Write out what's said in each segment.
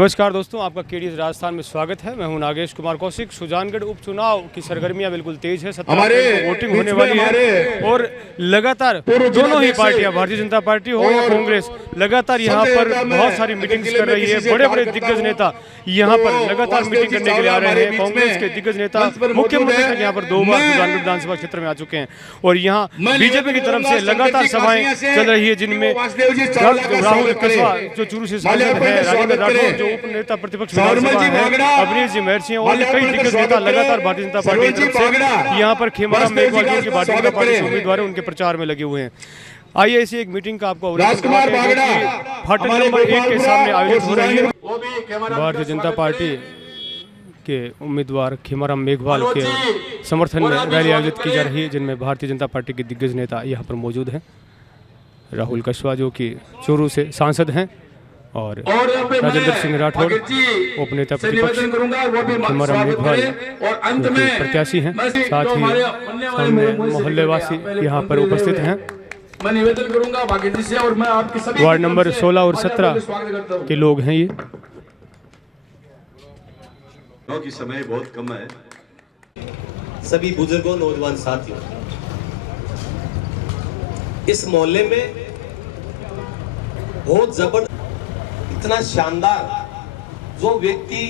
नमस्कार दोस्तों, आपका केडीएस राजस्थान में स्वागत है। मैं हूं नागेश कुमार कौशिक। सुजानगढ़ उपचुनाव की सरगर्मियां बिल्कुल तेज है। 17 अप्रैल को वोटिंग होने वाली है और लगातार दोनों ही पार्टियां, भारतीय जनता पार्टी हो या कांग्रेस, लगातार यहां पर बहुत सारी मीटिंग्स कर रही है। बड़े बड़े दिग्गज नेता यहां पर लगातार मीटिंग करने के लिए आ रहे हैं। कांग्रेस के दिग्गज नेता, मुख्यमंत्री तक यहां पर 2 बार सुजानगढ़ विधानसभा क्षेत्र में आ चुके हैं और यहां बीजेपी की तरफ से लगातार सभाएं चल रही है, जिनमें राहुल कस्वा जो चूरू से सांसद है, राजेंद्र राठौर जो उप नेता प्रतिपक्ष विधानसभा है, अवनीश जी महर्षि और भी कई दिग्गज नेता लगातार भारतीय जनता पार्टी की तरफ से यहाँ पर खेमाराम मेघवाल जो कि भारतीय जनता पार्टी के उम्मीदवार हैं, उनके प्रचार में लगे हुए हैं। आइए ऐसी एक मीटिंग का आपको फाटक नंबर 1 के सामने आयोजित हो रही है। भारतीय जनता पार्टी के उम्मीदवार खेमाराम मेघवाल के समर्थन में रैली आयोजित की जा रही है, जिनमें भारतीय जनता पार्टी के दिग्गज नेता यहाँ पर मौजूद हैं। राहुल कस्वा जो कि चूरू से सांसद हैं और राजेंद्र सिंह राठौर उप नेता प्रतिपक्ष, खेमाराम मेघवाल प्रत्याशी हैं, साथ ही सामने मोहल्लेवासी यहाँ पर उपस्थित हैं। मैं निवेदन करूंगा भाग्य जी से और मैं आपके सभी वार्ड नंबर 16 और 17 के लोग हैं। ये की समय बहुत कम है। सभी बुजुर्गों, नौजवान साथियों, इस मोहल्ले में बहुत जबरदस्त, इतना शानदार जो व्यक्ति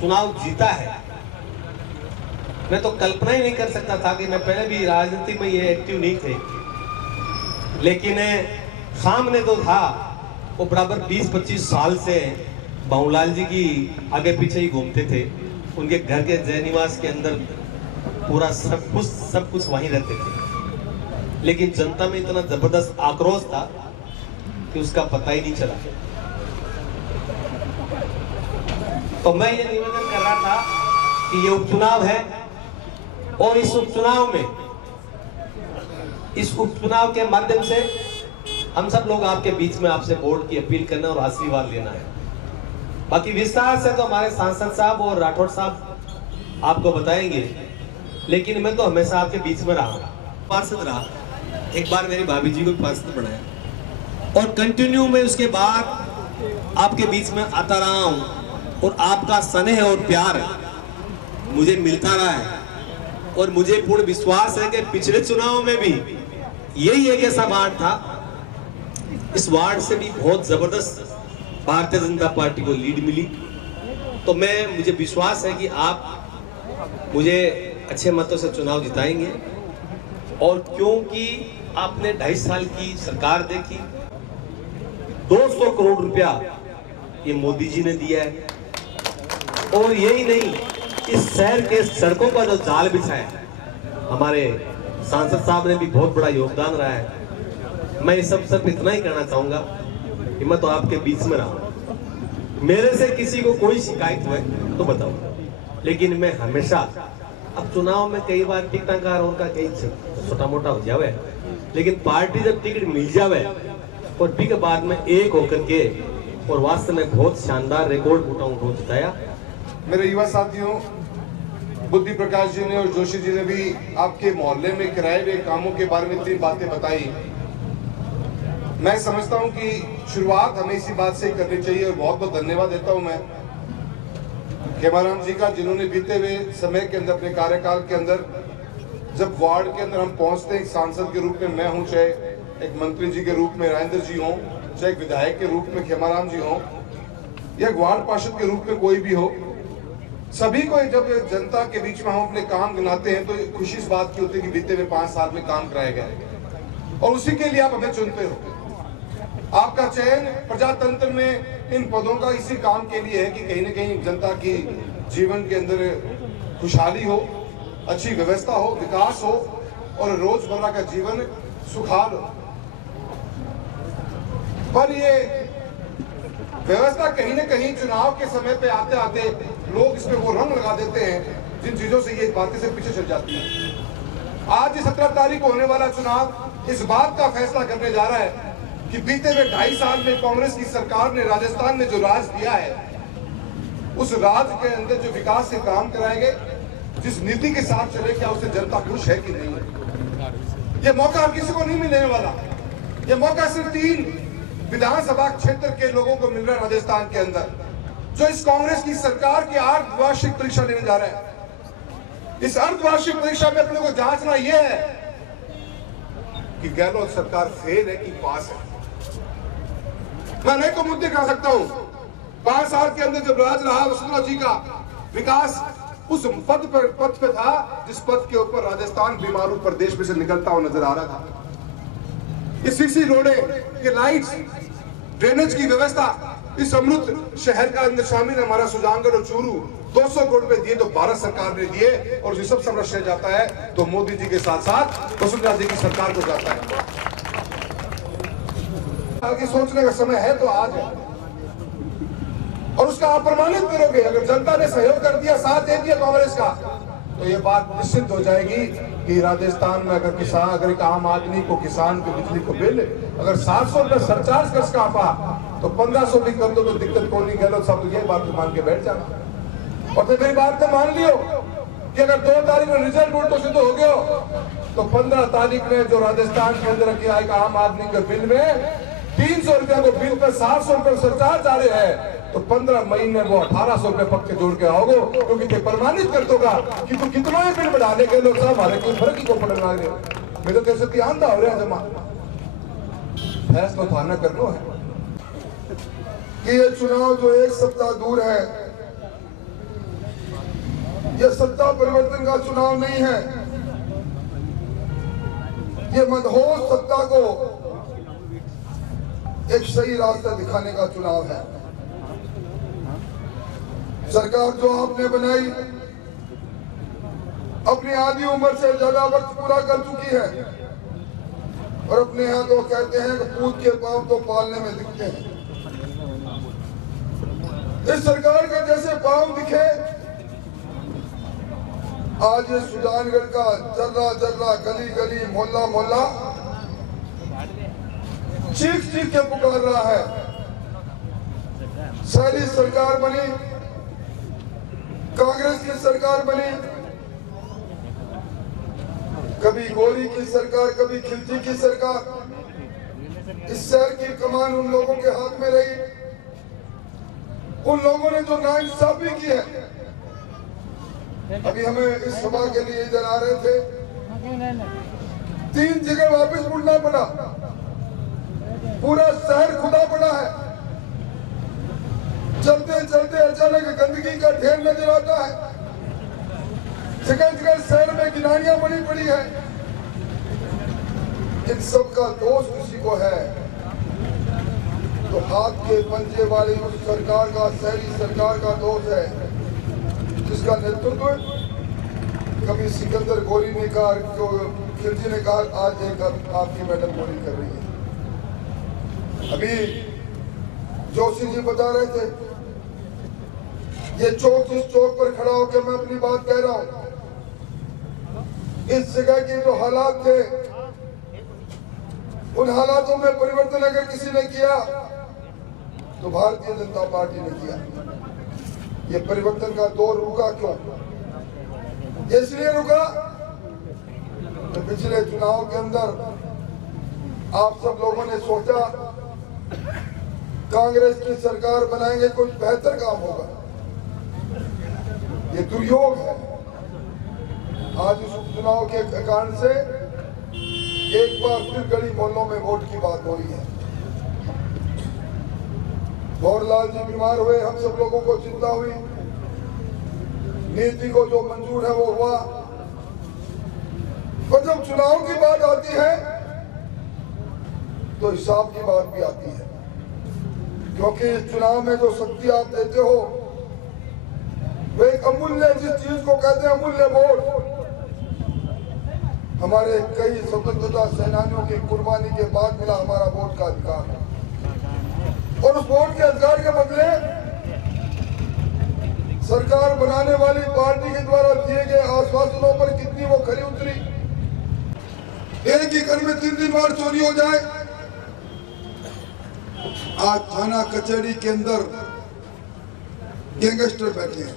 चुनाव जीता है, मैं तो कल्पना ही नहीं कर सकता था कि मैं पहले भी राजनीति में ये एक्टिव नहीं थे, लेकिन सामने तो था वो बराबर 20-25 साल से बाबूलाल जी की आगे पीछे ही घूमते थे। उनके घर के जय निवास के अंदर पूरा सब कुछ वहीं रहते थे, लेकिन जनता में इतना जबरदस्त आक्रोश था कि उसका पता ही नहीं चला। तो मैं ये निवेदन कर रहा था कि ये उपचुनाव है और इस उपचुनाव के माध्यम से हम सब लोग आपके बीच में आपसे वोट की अपील करना और आशीर्वाद लेना है। बाकी विस्तार से तो हमारे सांसद साहब और राठौर साहब आपको बताएंगे, लेकिन मैं तो हमेशा आपके बीच में रहा, पार्षद रहा। एक बार मेरी भाभी जी को पार्षद बनाया और कंटिन्यू में उसके बाद आपके बीच में आता रहा हूं और आपका स्नेह और प्यार मुझे मिलता रहा है और मुझे पूर्ण विश्वास है कि पिछले चुनाव में भी यही एक ऐसा वार्ड था, इस वार्ड से भी बहुत जबरदस्त भारतीय जनता पार्टी को लीड मिली। तो मुझे विश्वास है कि आप मुझे अच्छे मतों से चुनाव जिताएंगे और क्योंकि आपने 2.5 साल की सरकार देखी, 200 करोड़ रुपया ये मोदी जी ने दिया है और यही नहीं, इस शहर के सड़कों का जो जाल बिछाया है हमारे सांसद साहब ने भी बहुत बड़ा योगदान रहा है। मैं इस सब इतना ही कहना चाहूंगा कि मैं तो आपके बीच में रहा, मेरे से किसी को कोई शिकायत हुए तो बताओ, लेकिन मैं हमेशा, अब चुनाव में कई बार टिकट का और का कई छोटा मोटा हो जावे, लेकिन पार्टी जब टिकट मिल जावे और भी के बाद में एक होकर के और वास्तव में बहुत शानदार रिकॉर्ड वोटों जिताया। मेरे युवा साथियों, बुद्धि प्रकाश जी ने और जोशी जी ने भी आपके मोहल्ले में कराए गए कामों के बारे में 3 बातें बताई। मैं समझता हूं कि शुरुआत हमें इसी बात से करनी चाहिए और बहुत बहुत धन्यवाद देता हूं मैं खेमाराम जी का, जिन्होंने बीते हुए समय के अंदर, अपने कार्यकाल के अंदर, जब वार्ड के अंदर हम पहुंचते हैं, एक सांसद के रूप में मैं हूं, चाहे एक मंत्री जी के रूप में राजेंद्र जी हों, चाहे एक विधायक के रूप में खेमाराम जी हों या एक वार्ड पार्षद के रूप में कोई भी हो, सभी को जब जनता के बीच में हम अपने काम गिनाते हैं तो खुशी इस बात की होती है कि बीते हुए 5 साल में काम कराया गया और उसी के लिए आप हमें चुनते हो। आपका चयन प्रजातंत्र में इन पदों का इसी काम के लिए है कि कहीं न कहीं जनता की जीवन के अंदर खुशहाली हो, अच्छी व्यवस्था हो, विकास हो और रोजमर्रा का जीवन सुखाल हो। पर ये व्यवस्था कहीं न कहीं चुनाव के समय पे आते आते लोग इसमें वो रंग लगा देते हैं जिन चीजों से ये बातें से पीछे चल जाती हैं। आज 17 तारीख को होने वाला चुनाव इस बात का फैसला करने जा रहा है कि बीते हुए 2.5 साल में कांग्रेस की सरकार ने राजस्थान में जो राज दिया है, उस राज के अंदर जो विकास के काम कराए गए, जिस नीति के साथ चले, क्या उससे जनता खुश है कि नहीं। ये मौका हर किसी को नहीं मिलने वाला। ये मौका सिर्फ 3 विधानसभा क्षेत्र के लोगों को मिल रहा है राजस्थान के अंदर। जो इस कांग्रेस की सरकार की अर्धवार्षिक परीक्षा लेने जा रहे हैं। इस अर्धवार्षिक परीक्षा में अपने को जांचना यह है कि गहलोत सरकार फेल है कि पास है। मैं अनेक को मुद्दे कह सकता हूं। 5 साल के अंदर जब राज रहा वसुंधरा जी का विकास उस पथ पे था जिस पथ के ऊपर राजस्थान बीमारू प्रदेश में से निकलता हुआ नजर आ रहा था। ये सीसी रोडे, ये लाइट्स, ड्रेनेज की व्यवस्था, इस अमृत शहर का अंदर शामिल हमारा सुजानगढ़ और चूरू 200 करोड़ रुपए दिए तो भारत सरकार ने दिए, और ये सब संरक्षण जाता है तो मोदी जी के साथ साथ वसुंधरा जी की सरकार को जाता है। आगे सोचने का समय है तो आज है, और उसका आप प्रमाणित करोगे। अगर जनता ने सहयोग कर दिया, साथ दे दिया कांग्रेस का, तो ये बात निश्चित हो जाएगी कि राजस्थान में अगर एक आम आदमी को, किसान को बिजली को बिल अगर 700 रुपए सरचार्ज कर कापा तो 1500 भी कर दो तो दिक्कत कोई नहीं। गहलोत साहब ये बात मान के बैठ जाना। और फिर मेरी बात तो मान लियो कि अगर 2 तारीख में रिजल्ट उल्टो सीधो हो गया तो 15 तारीख में जो राजस्थान के अंदर के आएगा आम आदमी के बिल में 300 रुपया को बिल पर 700 रुपए सरचार्ज आ रहे हैं, तो 15 महीने वो 1800 रुपए पक्के जोड़ के आओगे, क्योंकि ते प्रमाणित कर दोगा कि तू कितना ही बिल बढ़ा ले। लोग साहब हमारे कोई फर्क ही को पड़ना रहे मेरे तो कैसे ध्यान हो रहा है जमा फैसला थाना करना है कि ये चुनाव जो 1 सप्ताह दूर है, ये सत्ता परिवर्तन का चुनाव नहीं है, ये मदहोश सत्ता को एक सही रास्ता दिखाने का चुनाव है। सरकार जो आपने बनाई अपनी आधी उम्र से ज्यादा वक्त पूरा कर चुकी है, और अपने यहाँ तो कहते हैं कि पूत के पांव तो पालने में दिखते हैं। इस सरकार के जैसे पांव दिखे आज ये सुजानगढ़ का जर्रा जर्रा, गली गली, मोहल्ला मोहल्ला चीख चीख के पुकार रहा है। सारी सरकार बनी, कांग्रेस की सरकार बनी, कभी गोरी की सरकार, कभी खिलजी की सरकार। इस शहर की कमान उन लोगों के हाथ में रही, उन लोगों ने जो नाइंसाफी की है। अभी हमें इस सभा के लिए इधर आ रहे थे, 3 जगह वापस मुड़ना पड़ा, पूरा शहर खुदा पड़ा है। चलते चलते अचानक गंदगी का ढेर नजर आता है, जगह जगह शहर में गिनानियां बनी पड़ी है। इन सब का दोष किसी को है तो हाथ के पंजे वाली उस सरकार का, शहरी सरकार का दोष है, जिसका नेतृत्व कभी सिकंदर गोरी ने कहा, खिलजी ने कहा, आज एक आपकी मैडम गोरी कर रही है। अभी जोशी जी बता रहे थे, ये चौक जिस चौक पर खड़ा होकर मैं अपनी बात कह रहा हूं, इस जगह के जो हालात थे, उन हालातों में परिवर्तन अगर किसी ने किया तो भारतीय जनता पार्टी ने किया। ये परिवर्तन का दौर रुका क्यों? इसलिए रुका तो पिछले चुनाव के अंदर आप सब लोगों ने सोचा कांग्रेस की सरकार बनाएंगे, कुछ बेहतर काम होगा। ये दुर्योग है। आज इस उपचुनाव के कारण से एक बार फिर गली मोहल्लों में वोट की बात हो रही है। भंवरलाल जी बीमार हुए, हम सब लोगों को चिंता हुई, नीति को जो मंजूर है वो हुआ, पर जब चुनाव की बात आती है तो हिसाब की बात भी आती है, क्योंकि इस चुनाव में जो शक्ति आप देते हो वो एक अमूल्य, जिस चीज को कहते हैं अमूल्य वोट, हमारे कई स्वतंत्रता सेनानियों की कुर्बानी के बाद मिला हमारा वोट का अधिकार है। और उस वोट के अधिकार के बदले सरकार बनाने वाली पार्टी के द्वारा दिए गए आश्वासनों पर कितनी वो खरी उतरी। एक ही घर में 3 बार चोरी हो जाए। आज थाना कचहरी के अंदर गैंगस्टर बैठे हैं।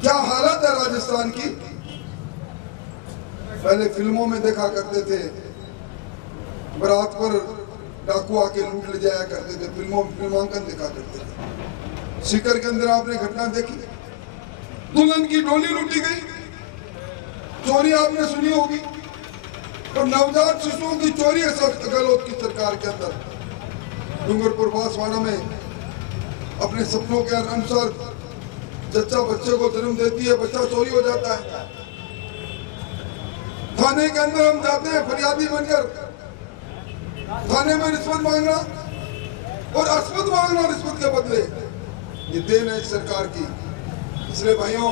क्या हालत है राजस्थान की? पहले फिल्मों में देखा करते थे, बारात पर डाकू आके लूट ले जाया करते थे, फिल्मों में फिल्मांकन देखा करते थे। सीकर के अंदर आपने घटना देखी, दुल्हन की डोली लूटी गई, चोरी आपने सुनी होगी, और नवजात शिशुओं की चोरी है गहलोत की सरकार के अंदर। डूंगरपुर बांसवाड़ा में अपने सपनों के अनुसार जच्चा बच्चे को जन्म देती है, बच्चा चोरी हो जाता है। थाने के अंदर हम जाते हैं फरियादी बनकर, थाने में रिश्वत मांगना और अस्पत मांगना रिश्वत के बदले, ये देन है इस सरकार की। इसलिए भाइयों,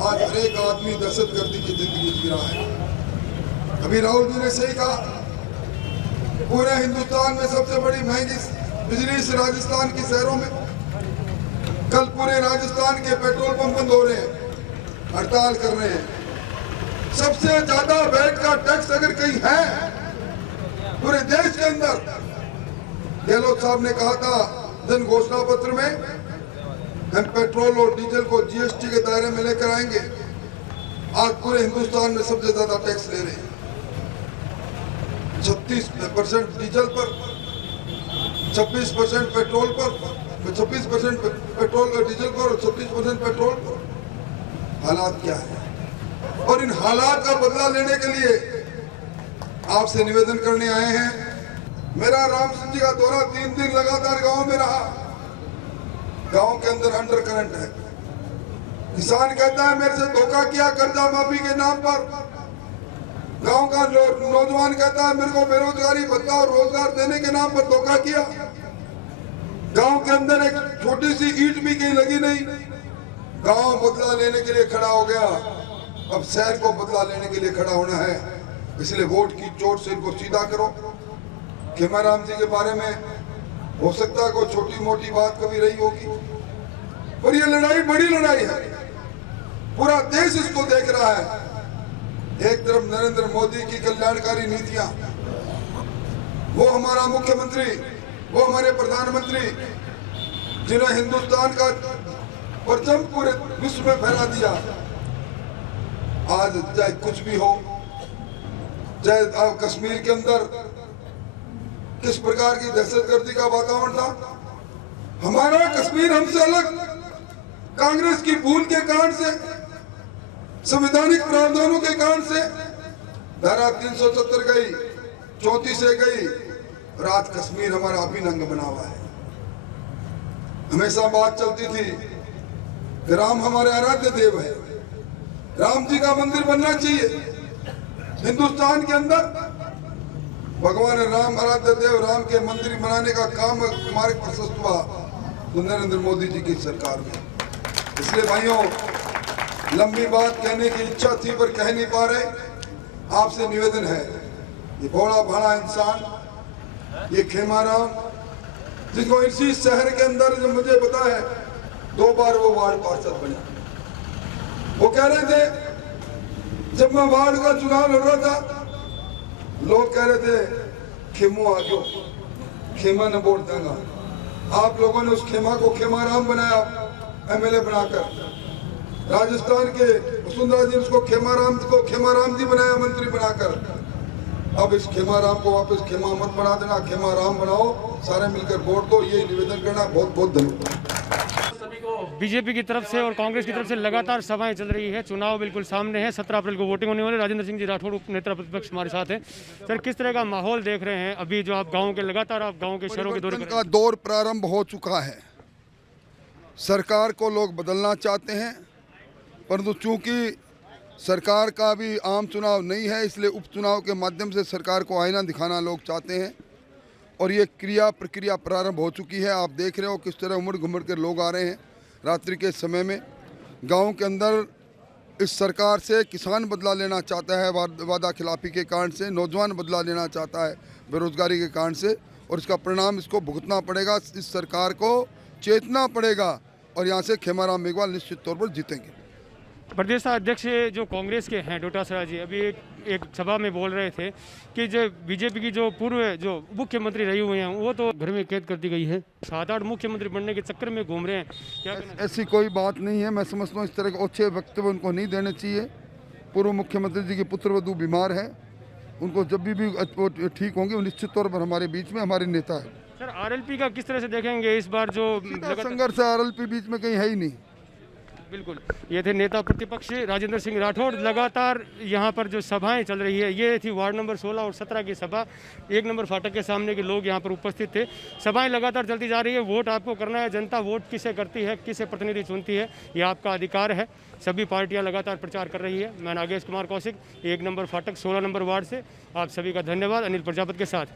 आज हर एक आदमी दहशतगर्दी की जिंदगी जी रहा है। अभी राहुल जी ने सही कहा, पूरे हिंदुस्तान में सबसे बड़ी महंगी बिजली इस राजस्थान की शहरों में। कल पूरे राजस्थान के पेट्रोल पंप बंद हो रहे हैं, हड़ताल कर रहे हैं। सबसे ज्यादा वैट का टैक्स अगर कहीं है पूरे देश के अंदर, गहलोत साहब ने कहा था जन घोषणा पत्र में, हम पेट्रोल और डीजल को जीएसटी के दायरे में लेकर आएंगे। आज पूरे हिंदुस्तान में सबसे ज्यादा टैक्स ले रहे हैं, 36% डीजल पर, 26% पेट्रोल पर, 26% पेट्रोल और डीजल पर और 36% पेट्रोल पर। हालात क्या है? और इन हालात का बदला लेने के लिए आपसे निवेदन करने आए हैं। मेरा राम सिंह जी का दौरा 3 दिन लगातार गांव में रहा। गांव के अंदर अंडर करंट है। किसान कहता है मेरे से धोखा किया कर्जा माफी के नाम पर। गांव का नौजवान कहता है मेरे को बेरोजगारी भत्ता और रोजगार देने के नाम पर धोखा किया। गांव के अंदर एक छोटी सी ईंट भी कहीं लगी नहीं। गांव बदला लेने के लिए खड़ा हो गया। अब शहर को बदला लेने के लिए खड़ा होना है। इसलिए वोट की चोट से इनको सीधा करो। खेमाराम जी के बारे में हो सकता है कोई छोटी मोटी बात कभी रही होगी, पर ये लड़ाई बड़ी लड़ाई है। पूरा देश इसको देख रहा है। एक तरफ नरेंद्र मोदी की कल्याणकारी नीतियां, वो हमारा मुख्यमंत्री, वो हमारे प्रधानमंत्री, जिन्हें हिंदुस्तान का परचम पूरे विश्व में फहरा दिया। आज चाहे कुछ भी हो, चाहे कश्मीर के अंदर किस प्रकार की दहशतगर्दी का वातावरण था, हमारा कश्मीर हमसे अलग कांग्रेस की भूल के कारण से, संवैधानिक प्रावधानों के कारण से धारा 370 गई, 34 गई, और आज कश्मीर हमारा अभिन्न बना हुआ है। हमेशा बात चलती थी कि राम हमारे आराध्य देव है, राम जी का मंदिर बनना चाहिए हिंदुस्तान के अंदर। भगवान राम आराध्य देव राम के मंदिर बनाने का काम हमारे प्रशस्त हुआ तो नरेंद्र मोदी जी की सरकार में। इसलिए भाइयों, लंबी बात कहने की इच्छा थी पर कह नहीं पा रहे। आपसे निवेदन है, ये भोला भाला इंसान, ये खेमाराम, जिसको इसी शहर के अंदर जो मुझे पता है 2 बार वो वार्ड पार्षद बना। वो कह रहे थे जब मैं वार्ड का चुनाव लड़ रहा था, लोग कह रहे थे खेमो आ जाओ, खेमा न वोट देगा। आप लोगों ने उस खेमा को खेमाराम बनाया, एमएलए बनाकर। राजस्थान के वसुंधरा जी उसको खेमाराम जी बनाया मंत्री बनाकर। अब इस खेमाराम को वापस खेमा मत बना देना, खेमाराम बनाओ, सारे मिलकर वोट दो, ये निवेदन करना। बहुत बहुत धन्यवाद। बीजेपी की तरफ से और कांग्रेस की तरफ से लगातार सभाएं चल रही है। चुनाव बिल्कुल सामने है, 17 अप्रैल को वोटिंग होने वाली। राजेंद्र सिंह जी राठौड़ उप नेता प्रतिपक्ष हमारे साथ हैं। सर, किस तरह का माहौल देख रहे हैं अभी जो आप गाँव के लगातार आप गाँव के शहरों के दौरे का दौर प्रारंभ हो चुका है। सरकार को लोग बदलना चाहते हैं, परंतु चूंकि सरकार का भी आम चुनाव नहीं है, इसलिए उपचुनाव के माध्यम से सरकार को आईना दिखाना लोग चाहते हैं। और ये प्रक्रिया प्रारंभ हो चुकी है। आप देख रहे हो किस तरह उमड़ घुमड़ के लोग आ रहे हैं रात्रि के समय में। गांव के अंदर इस सरकार से किसान बदला लेना चाहता है वादा खिलाफी के कारण से, नौजवान बदला लेना चाहता है बेरोजगारी के कारण से, और इसका परिणाम इसको भुगतना पड़ेगा। इस सरकार को चेतना पड़ेगा और यहाँ से खेमाराम मेघवाल निश्चित तौर पर जीतेंगे। प्रदेश अध्यक्ष जो कांग्रेस के हैं डोटासरा जी अभी एक सभा में बोल रहे थे कि जो बीजेपी की जो पूर्व जो मुख्यमंत्री रही हुई हैं वो तो घर में कैद कर दी गई है, 7-8 मुख्यमंत्री बनने के चक्कर में घूम रहे हैं। क्या ऐसी कोई बात नहीं है। मैं समझता हूँ इस तरह के अच्छे वक्तव्य उनको नहीं देने चाहिए। पूर्व मुख्यमंत्री जी की पुत्रवधू बीमार है, उनको जब भी ठीक होंगे वो निश्चित तौर पर हमारे बीच में हमारे नेता है। सर, सर आरएलपी का किस तरह से देखेंगे इस बार जो संघर्ष आरएलपी बीच में कहीं है ही नहीं। बिल्कुल, ये थे नेता प्रतिपक्ष राजेंद्र सिंह राठौड़। लगातार यहाँ पर जो सभाएं चल रही है, ये थी वार्ड नंबर 16 और 17 की सभा। 1 नंबर फाटक के सामने के लोग यहाँ पर उपस्थित थे। सभाएं लगातार चलती जा रही है। वोट आपको करना है, जनता वोट किसे करती है, किसे प्रतिनिधि चुनती है, ये आपका अधिकार है। सभी पार्टियां लगातार प्रचार कर रही है। मैं नागेश कुमार कौशिक, 1 नंबर फाटक 16 नंबर वार्ड से आप सभी का धन्यवाद। अनिल प्रजापति के साथ।